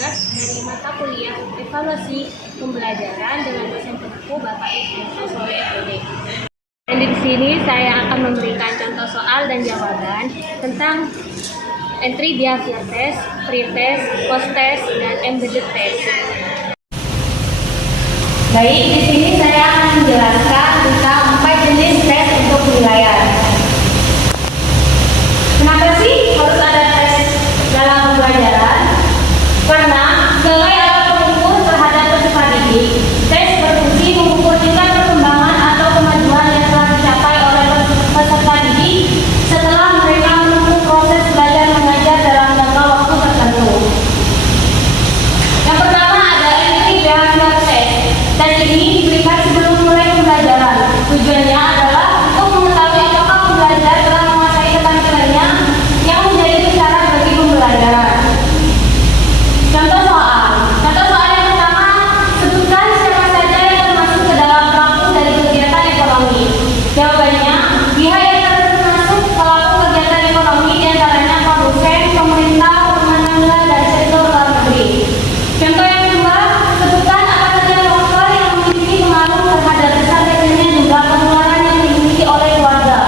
tugas dari mata kuliah evaluasi pembelajaran dengan dosen penuku Bapak Ibu Soleh FOD. Dan di sini saya akan memberikan contoh soal dan jawaban tentang entry behavior test, pre-test, post-test, dan embedded test. Baik, di sini saya akan menjelaskan tentang 4 jenis tes untuk penilaian. Kenapa sih harus ada tes dalam pembelajaran? Karena sebagai alat pengukur terhadap peserta didik, tes berfungsi mengukur tingkat perkembangan atau kemajuan yang telah dicapai oleh peserta didik setelah mereka menempuh proses belajar mengajar dalam jangka waktu tertentu. Yang pertama ada entry behavior test. Tes ini diberikan sebelum mulai pembelajaran. Tujuannya adalah untuk mengetahui apakah pembelajar telah menguasai keterampilannya yang menjadi syarat bagi pembelajaran. Contoh soal yang pertama, sebutkan siapa saja yang termasuk ke dalam pelaku dari kegiatan ekonomi. Jawabannya, pihak yang termasuk pelaku kegiatan ekonomi diantaranya produsen, pemerintah, pengelola, dan sektor luar negeri. Contoh yang kedua, sebutkan apa saja faktor yang memiliki pengaruh terhadap besar kecilnya jumlah pengeluaran yang dimiliki oleh keluarga.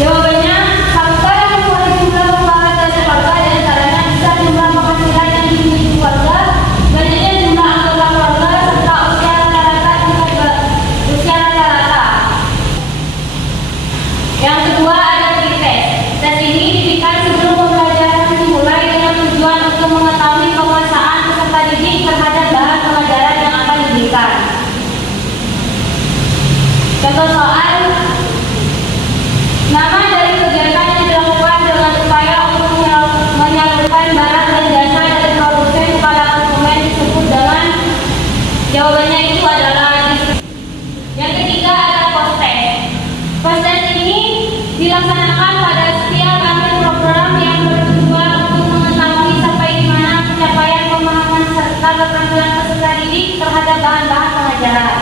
Jawabannya, faktor yang mempengaruhi jumlah pengeluaran dari keluarga diantaranya besar jumlah penghasilan yang dimiliki keluarga, banyaknya jumlah anggota keluarga, serta usia rata-rata. Yang kedua ada pre-test. Tes ini diberikan sebelum pembelajaran dimulai dengan tujuan untuk mengetahui penguasaan peserta didik terhadap bahan pelajaran yang akan diberikan. Contoh soal, nama dari kegiatan yang dilakukan dengan upaya untuk menyalurkan barang dan jasa dari produsen kepada konsumen disebut dengan, jawabannya itu adalah. Yang ketiga ada post-test. Post-test ini dilaksanakan pada setiap akhir program yang bertujuan untuk mengetahui sampai di mana pencapaian pemahaman serta keterampilan peserta didik terhadap bahan-bahan pengajaran.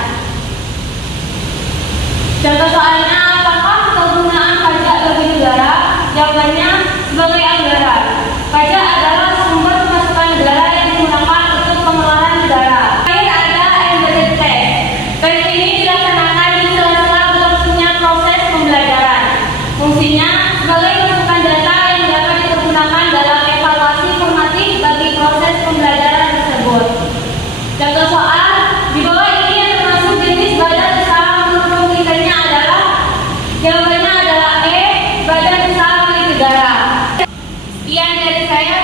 Contoh soalnya, apakah kegunaan pajak bagi negara? Jawabannya sebagai anggaran. Pajak adalah sumber pemasukan negara yang digunakan untuk pengelolaan negara. Terakhir ada embedded test. Tes ini dilaksanakan di sela-sela berlangsungnya proses pembelajaran. Fungsinya sebagai masukan data yang dapat digunakan dalam evaluasi formatif bagi proses pembelajaran tersebut. Contoh soal, di bawah ini yang termasuk jenis badan usaha menurut logikanya adalah, jawabannya adalah E, badan usaha milik negara. Sekian dari saya.